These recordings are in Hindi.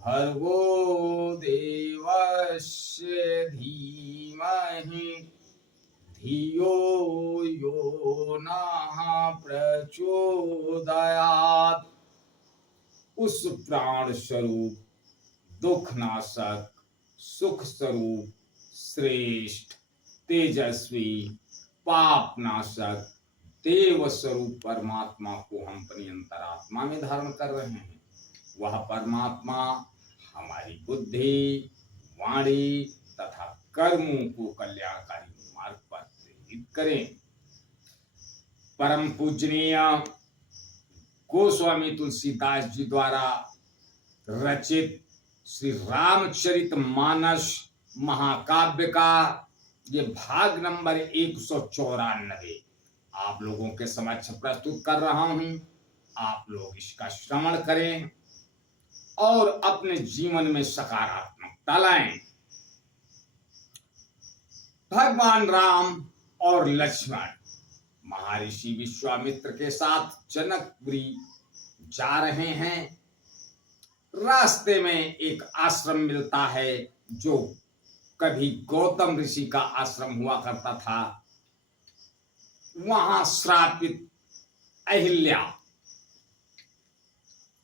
भर्गो देवस्य धीमहि धियो यो नः प्रचोदयात्। उस प्राण स्वरूप, दुख नाशक, सुख स्वरूप, श्रेष्ठ, तेजस्वी, पाप नाशक, देव स्वरूप परमात्मा को हम अपनी अंतरात्मा में धारण कर रहे हैं। वह परमात्मा हमारी बुद्धि, वाणी तथा कर्मों को कल्याणकारी मार्ग पर प्रेरित करें। परम पूजनीय गोस्वामी तुलसीदास जी द्वारा रचित श्री रामचरित मानस महाकाव्य का ये भाग नंबर 194 आप लोगों के समक्ष प्रस्तुत कर रहा हूं। आप लोग इसका श्रवण करें और अपने जीवन में सकारात्मकता लाएं। भगवान राम और लक्ष्मण महर्षि विश्वामित्र के साथ जनकपुरी जा रहे हैं। रास्ते में एक आश्रम मिलता है जो कभी गौतम ऋषि का आश्रम हुआ करता था। वहां श्रापित अहिल्या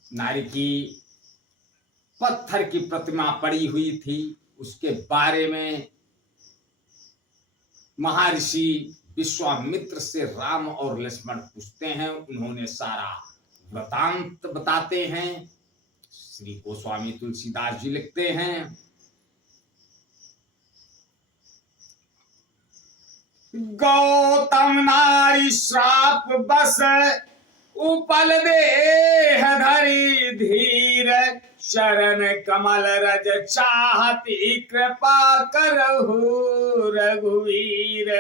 नारी की पत्थर की प्रतिमा पड़ी हुई थी। उसके बारे में महर्षि विश्वामित्र से राम और लक्ष्मण पूछते हैं। उन्होंने सारा वृतांत बताते हैं। श्री गोस्वामी तुलसीदास जी लिखते हैं, गौतम नारी श्राप बस उपल देह धरी धीर, शरण कमल रज चाहती कृपा करहु रघुवीर।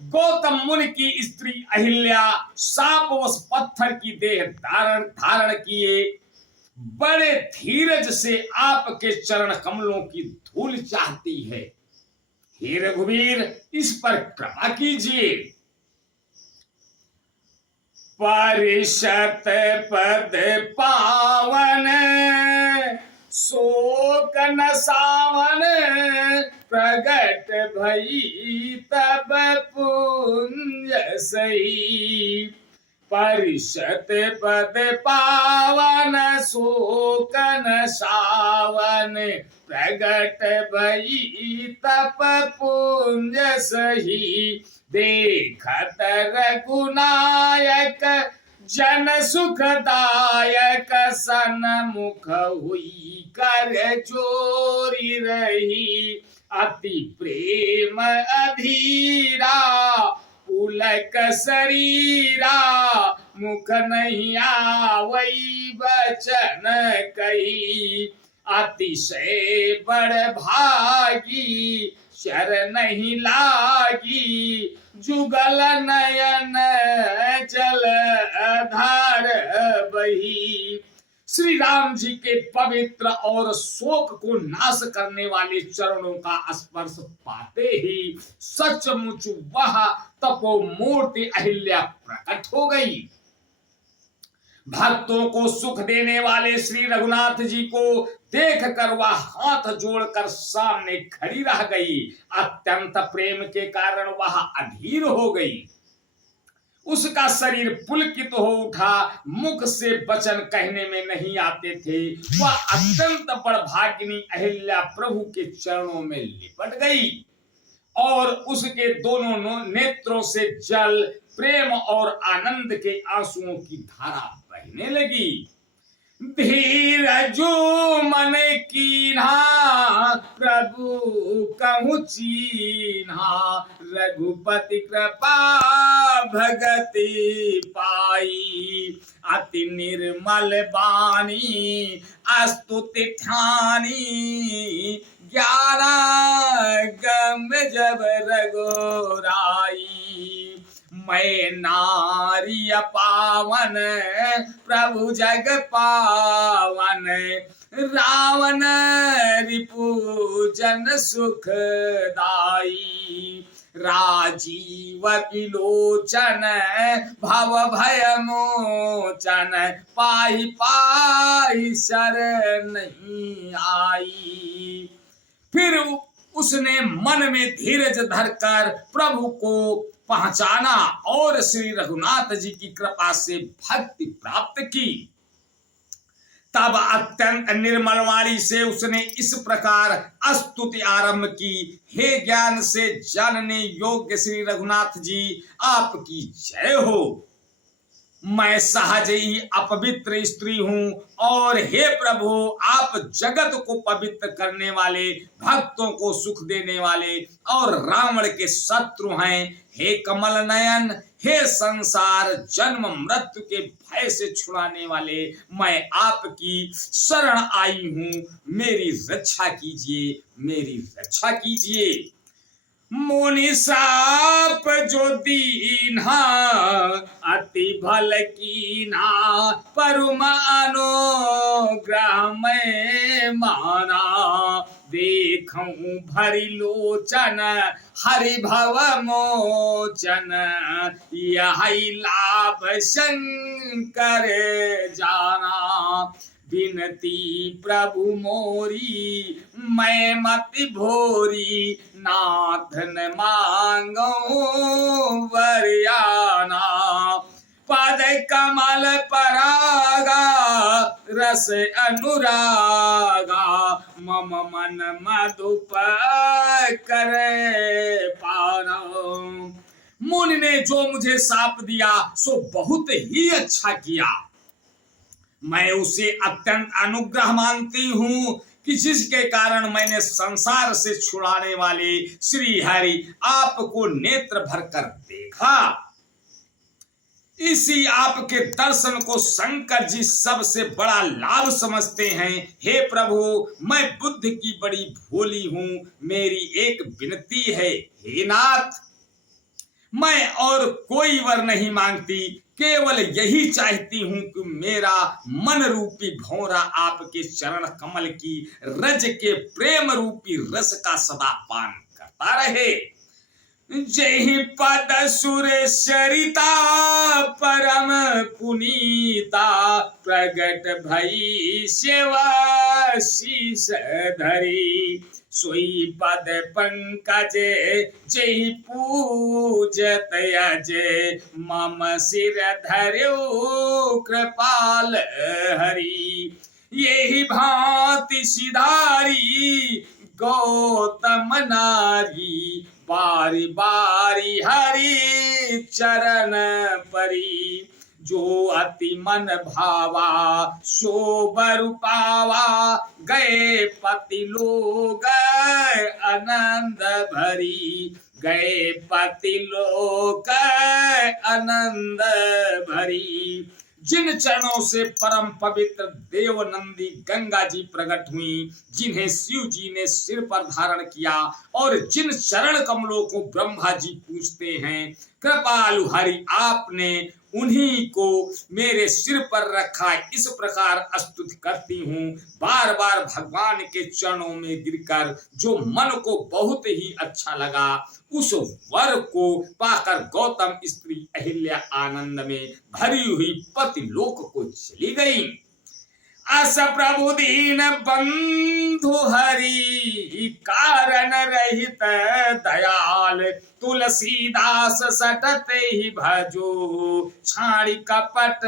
गौतम मुनि की स्त्री अहिल्या शापवश पत्थर की देह धारण किए बड़े धीरज से आपके चरण कमलों की धूल चाहती है। हे रघुवीर, इस पर कृपा कीजिए। परिषत पद पावन शोक न सावन, प्रगट भई तब पुंज सही। परिषत पद पावन शोक न सावन, प्रगट भई तप पुंज सही। देखत रघुनायक जन सुखदायक, सन्मुख हुई कर जोरी रही। अति प्रेम अधीरा पुलक शरीरा, मुख नहीं आवई बचन कही। अतिशय बड़ भागी शर नहीं लागी, जुगल नयन जल धार बही। श्री राम जी के पवित्र और शोक को नाश करने वाले चरणों का स्पर्श पाते ही सचमुच वह तपोमूर्ति अहिल्या प्रकट हो गई। भक्तों को सुख देने वाले श्री रघुनाथ जी को देखकर वह हाथ जोड़कर सामने खड़ी रह गई। अत्यंत प्रेम के कारण वह अधीर हो गई। उसका शरीर पुलकित हो उठा, मुख से वचन कहने में नहीं आते थे। वह अत्यंत बड़भागिनी अहिल्या प्रभु के चरणों में लिपट गई और उसके दोनों नेत्रों से जल, प्रेम और आनंद के आंसुओं की धारा बहने लगी। धीरजु मन कीन्हा प्रभु कहूँ चीन्हा, रघुपति कृपा भगति पाई। अति निर्मल बानी स्तुति ठानी, ग्यारह गम जब रघुराई। मैं नारी पावन प्रभु जग पावन, रावण रिपु जन सुखदाई। राजीव विलोचन भव भय मोचन पाहि पाहि शरण नहीं आई। फिर उसने मन में धीरज धरकर प्रभु को पहचाना और श्री रघुनाथ जी की कृपा से भक्ति प्राप्त की। तब अत्यंत निर्मल वाणी से उसने इस प्रकार स्तुति आरंभ की, हे ज्ञान से जानने योग्य श्री रघुनाथ जी, आपकी जय हो। मैं सहज ही अपवित्र स्त्री हूं और हे प्रभु आप जगत को पवित्र करने वाले, भक्तों को सुख देने वाले और रावण के शत्रु हैं। हे कमल नयन, हे संसार जन्म मृत्यु के भय से छुड़ाने वाले, मैं आपकी शरण आई हूं, मेरी रक्षा कीजिए, मेरी रक्षा कीजिए। मुनि साप जो दीन्हा अति भल कीन्हा, परमानो ग्रह में माना। देखूं भरी लोचन हरि भव मोचन, यही लाभ शंकर जाना। बिनती प्रभु मोरी मैं मति भोरी, नाथन मांगो वरयाना। पद कमल परागा रस अनुरागा, मम मन मधुप करे पाना। मुनि ने जो मुझे साप दिया सो बहुत ही अच्छा किया। मैं उसे अत्यंत अनुग्रह मानती हूं कि जिसके कारण मैंने संसार से छुड़ाने वाले श्री हरि आपको नेत्र भरकर देखा। इसी आपके दर्शन को शंकर जी सबसे बड़ा लाभ समझते हैं। हे प्रभु मैं बुद्धि की बड़ी भोली हूं, मेरी एक विनती है, हे नाथ मैं और कोई वर नहीं मांगती, केवल यही चाहती हूं कि मेरा मन रूपी भौरा आपके चरण कमल की रज के प्रेम रूपी रस का सदा पान करता रहे। जय पद सुरेश्वरिता परम पुनीता, प्रगट भई सेवा शीस धरी। सोई पद पंकज जय पूजत अजय, मम सिर धर्यो कृपाल हरि। यही भांति सिधारी गौतम नारी, बारी बारी हरि चरण परी। जो अति मन भावा सो बर पावा, गए पति लोग आनंद भरी। गए पति लोग आनंद भरी। जिन चरणों से परम पवित्र देवनंदी गंगा जी प्रकट हुई, जिन्हें शिव जी ने सिर पर धारण किया और जिन चरण कमलों को ब्रह्मा जी पूजते हैं, कृपालु हरि आपने उन्हीं को मेरे सिर पर रखा। इस प्रकार स्तुति करती हूँ बार बार भगवान के चरणों में गिरकर। जो मन को बहुत ही अच्छा लगा, उस वर को पाकर गौतम स्त्री अहिल्या आनंद में भरी हुई पति लोक को चली गई। अस प्रभु दीन बंधु हरि, कारण रहित दयाल। तुलसीदास सटत ही भजो, छाड़ी कपट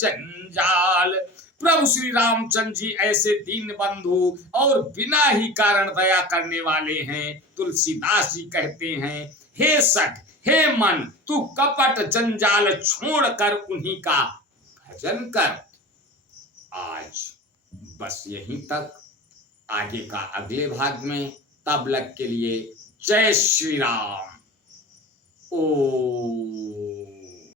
जंजाल। प्रभु श्री रामचंद्र जी ऐसे दीन बंधु और बिना ही कारण दया करने वाले हैं। तुलसीदास जी कहते हैं, हे सट हे मन, तू कपट जंजाल छोड़कर उन्हीं का भजन कर। आज बस यहीं तक, आगे का अगले भाग में। तब तक के लिए जय श्री राम। ओ